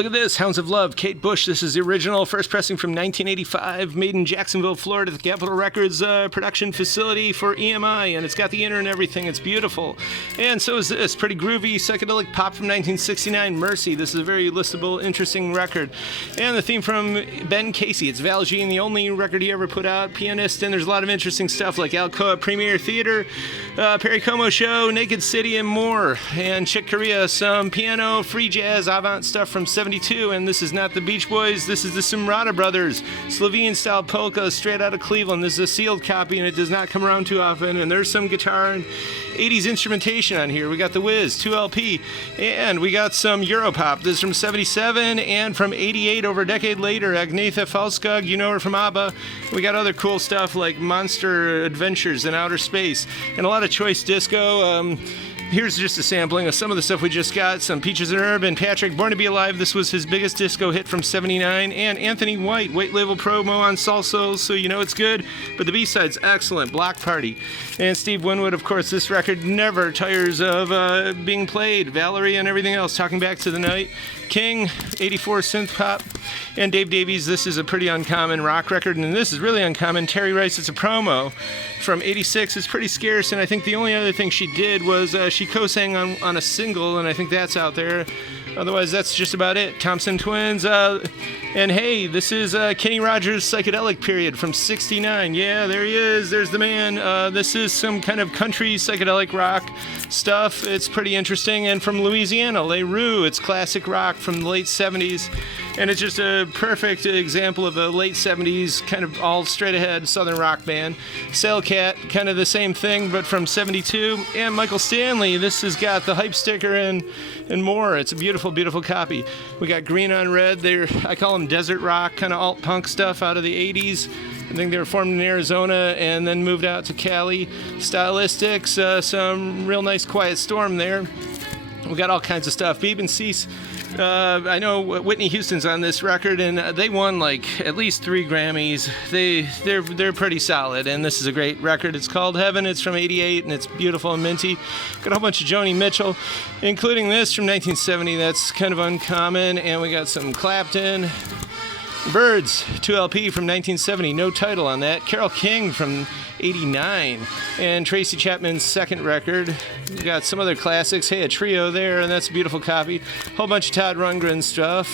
Look at this, Hounds of Love, Kate Bush. This is the original, first pressing from 1985, made in Jacksonville, Florida, the Capitol Records production facility for EMI, and it's got the inner and everything. It's beautiful. And so is this, pretty groovy, psychedelic pop from 1969, Mercy. This is a very listenable, interesting record. And the theme from Ben Casey. It's Val Jean, the only record he ever put out, pianist, and there's a lot of interesting stuff like Alcoa Premier Theater, Perry Como Show, Naked City, and more. And Chick Corea, some piano, free jazz, avant stuff from 72, and this is not the Beach Boys, this is the Sumrata Brothers, Slovene-style polka straight out of Cleveland. This is a sealed copy, and it does not come around too often, and there's some guitar and 80s instrumentation on here. We got the Wiz, 2LP, and we got some Europop. This is from 77, and from 88, over a decade later, Agnetha Falskog, you know her from ABBA. We got other cool stuff like Monster Adventures in Outer Space, and a lot of choice disco. Here's just a sampling of some of the stuff we just got. Some Peaches and Herb and Patrick, Born to Be Alive. This was his biggest disco hit from 79. And Anthony White, White Label promo on Salsos, so you know it's good. But the B-side's excellent, Block Party. And Steve Winwood, of course, this record never tires of being played. Valerie and everything else, Talking Back to the Night. King, 84 synth pop. And Dave Davies, this is a pretty uncommon rock record, and this is really uncommon. Terry writes it's a promo from 86. It's pretty scarce, and I think the only other thing she did was she co-sang on a single, and I think that's out there. Otherwise, that's just about it. Thompson Twins, and hey, this is Kenny Rogers' psychedelic period from 69. Yeah, there he is. There's the man. This is some kind of country psychedelic rock stuff. It's pretty interesting. And from Louisiana, Les Roux, it's classic rock from the late 70s. And it's just a perfect example of a late 70s kind of all straight ahead southern rock band. Sailcat, kind of the same thing, but from 72. And Michael Stanley, this has got the hype sticker and more. It's a beautiful, beautiful copy. We got Green on Red. I call them desert rock, kind of alt-punk stuff out of the 80s. I think they were formed in Arizona and then moved out to Cali. Stylistics, some real nice Quiet Storm there. We got all kinds of stuff. Beeb and Cease. I know Whitney Houston's on this record, and they won like at least 3 Grammys. They're pretty solid, and this is a great record. It's called Heaven. It's from 88, and it's beautiful and minty. Got a whole bunch of Joni Mitchell, including this from 1970. That's kind of uncommon, and we got some Clapton. Birds, 2LP from 1970, no title on that. Carole King from 89, and Tracy Chapman's second record. We got some other classics. Hey, a trio there, and that's a beautiful copy. Whole bunch of Todd Rundgren stuff.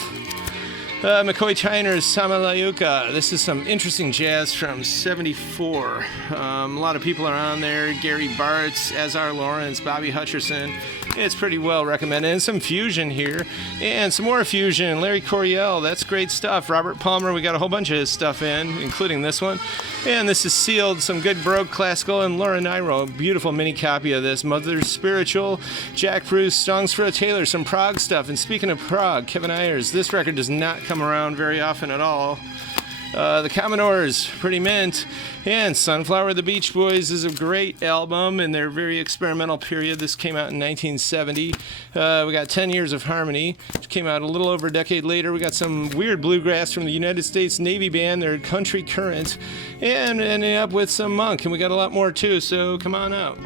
McCoy Tyner's Samalayuka. This is some interesting jazz from 74. A lot of people are on there. Gary Bartz, Azar Lawrence, Bobby Hutcherson. It's pretty well recommended. And some fusion here. And some more fusion. Larry Coryell. That's great stuff. Robert Palmer. We got a whole bunch of his stuff in, including this one. And this is sealed. Some good Baroque classical. And Laura Nyro. A beautiful mini copy of this. Mother's Spiritual. Jack Bruce. Songs for a Tailor. Some Prague stuff. And speaking of Prague, Kevin Ayers. This record does not come around very often at all. The Commodores, pretty mint. And Sunflower of the Beach Boys is a great album in their very experimental period. This came out in 1970. We got 10 Years of Harmony, which came out a little over a decade later. We got some weird bluegrass from the United States Navy band, their Country Current, and ending up with some Monk. And we got a lot more too, so come on out.